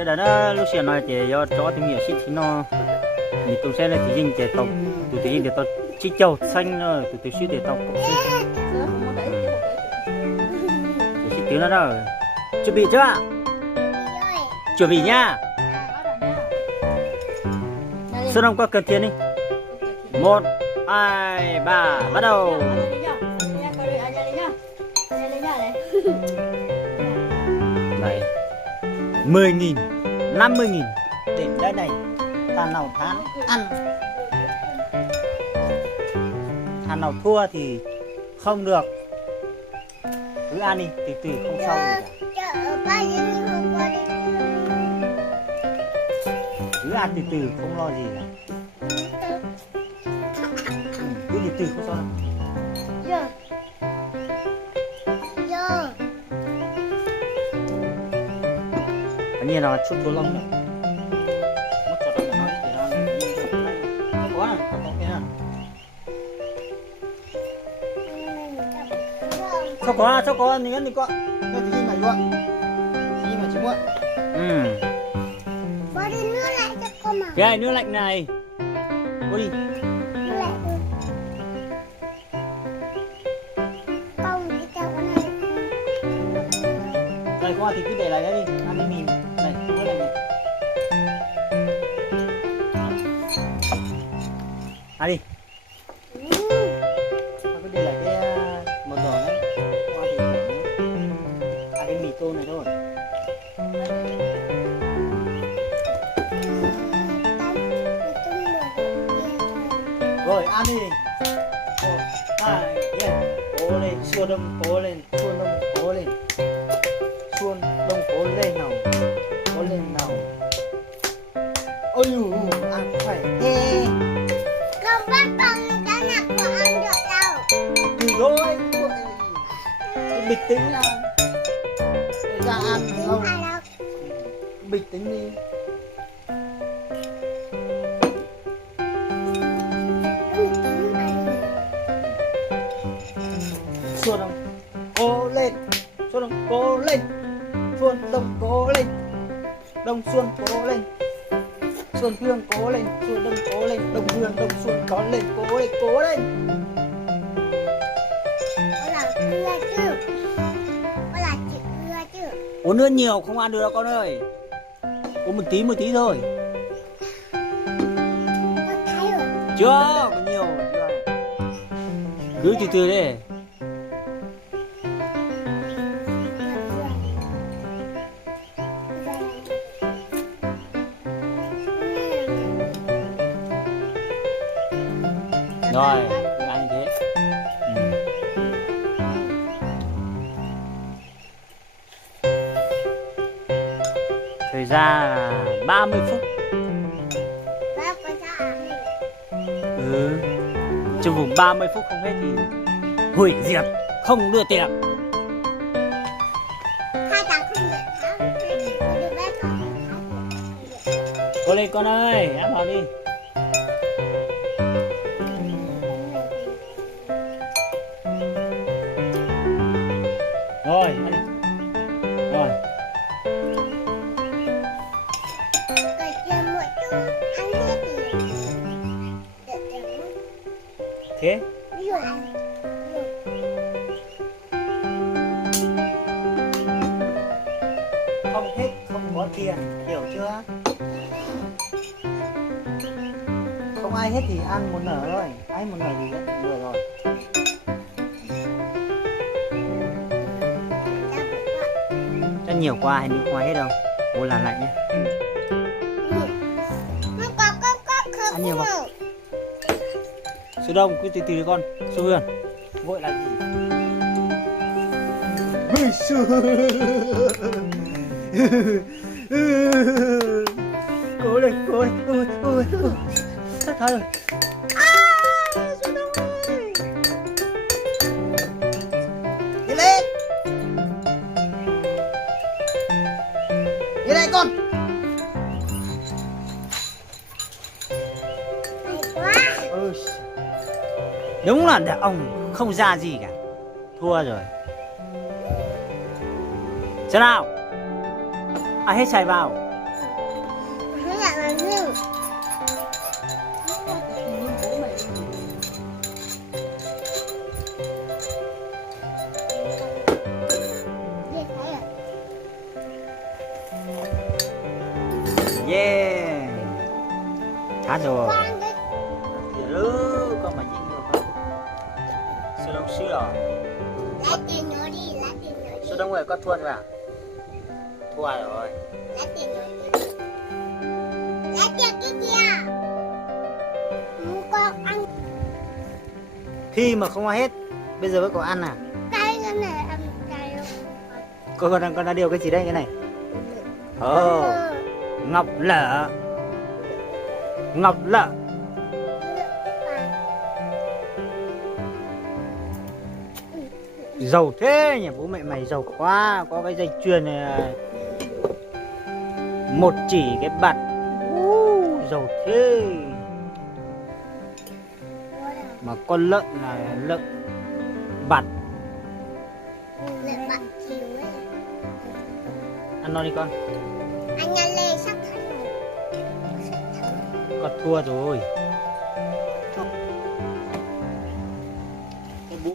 sẽ đã nó lúc xưa nói thì do chó thì nhiều xịt thì nó thì tôi sẽ là chỉ dinh để tàu tụi tự để tàu chỉ châu xanh rồi tụi tự xịt để tàu cọc xịt để xịt tiếng nó đó chuẩn bị chưa chuẩn bị nha Sơn Đông có cần tiền đi 1 2 3 bắt đầu này 10.000 50.000 đến đây này thằng nào thán ăn thằng nào thua thì không được cứ ăn đi từ từ không sao gì cả cứ ăn từ từ không lo gì cả cứ từ từ không sao đâu anh nhìn nào chút đồ lông này mất cho nó nói thì nó đi được này quá này không thế nào sao có những cái có cái gì mà luôn gì mà chỉ muốn cái nước lạnh này có đi đây qua thì cứ để lại đấy đi ăn đi mì này nước lạnh này ăn đi cứ để lại cái màu đỏ đấy qua thì ăn cái mì tôm này thôi rồi ăn đi 1 2 cố lên xua đông cố lên xua đông cố lên xua đông cố lên nào ôi dồi ăn khỏe thế không bắt con cái nào của ăn được đâu từ thôi bình tĩnh nào ra ăn không bình tĩnh đi xuân đông cố lên xuân đông cố lên xuân đông cố lên đông xuân cố lên xuân hương cố lên xuân đông cố lên đông hương đông xuân có lên cố lên uống nước nhiều không ăn được đâu con ơi uống một tí thôi chưa còn nhiều cứ từ từ đi rồi cứ ăn như thế thời gian là 30 phút trong vòng 30 phút không hết thì hủy diệt không đưa tiền cố lên con ơi ăn vào đi rồi ăn đi rồi thế không hết không có tiền hiểu chưa không ai hết thì ăn một nửa thôi ai một nửa thì vừa rồi cho nhiều quá hay đi qua hết đâu cô làm lại nhé ăn nhiều vào Sư Đông cứ từ từ đi con Sư Huyền vội là gì cố lên ôi sắp thôi rồi Sư Đông ơi đi lên đi đây con đúng là đàn ông không ra gì cả thua rồi xem nào ai hết xài vào rồi. Con ăn đi. Rứ con mà dính rồi con. Sư đông sữa. Lấy tiền nó đi, lấy tiền nó đi. Sư đông ơi có thua rồi à? Thua rồi. Lấy tiền nó đi. Lấy tiền cái kia. Con ăn Khi mà không ai hết, bây giờ vẫn còn ăn à? cái này ăn cái Con đang điều cái gì đây cái này? Ồ, ngọc lợ. Ngọc lợ. Giàu thế nhỉ, bố mẹ mày giàu quá, có cái dây chuyền này, một chỉ cái bật. Giàu thế. Mà con lợn là lợn bật. Lại bạn chiều ấy. Ăn nó đi con. Anh nhanh lên sắp thắng rồi. Con thua rồi.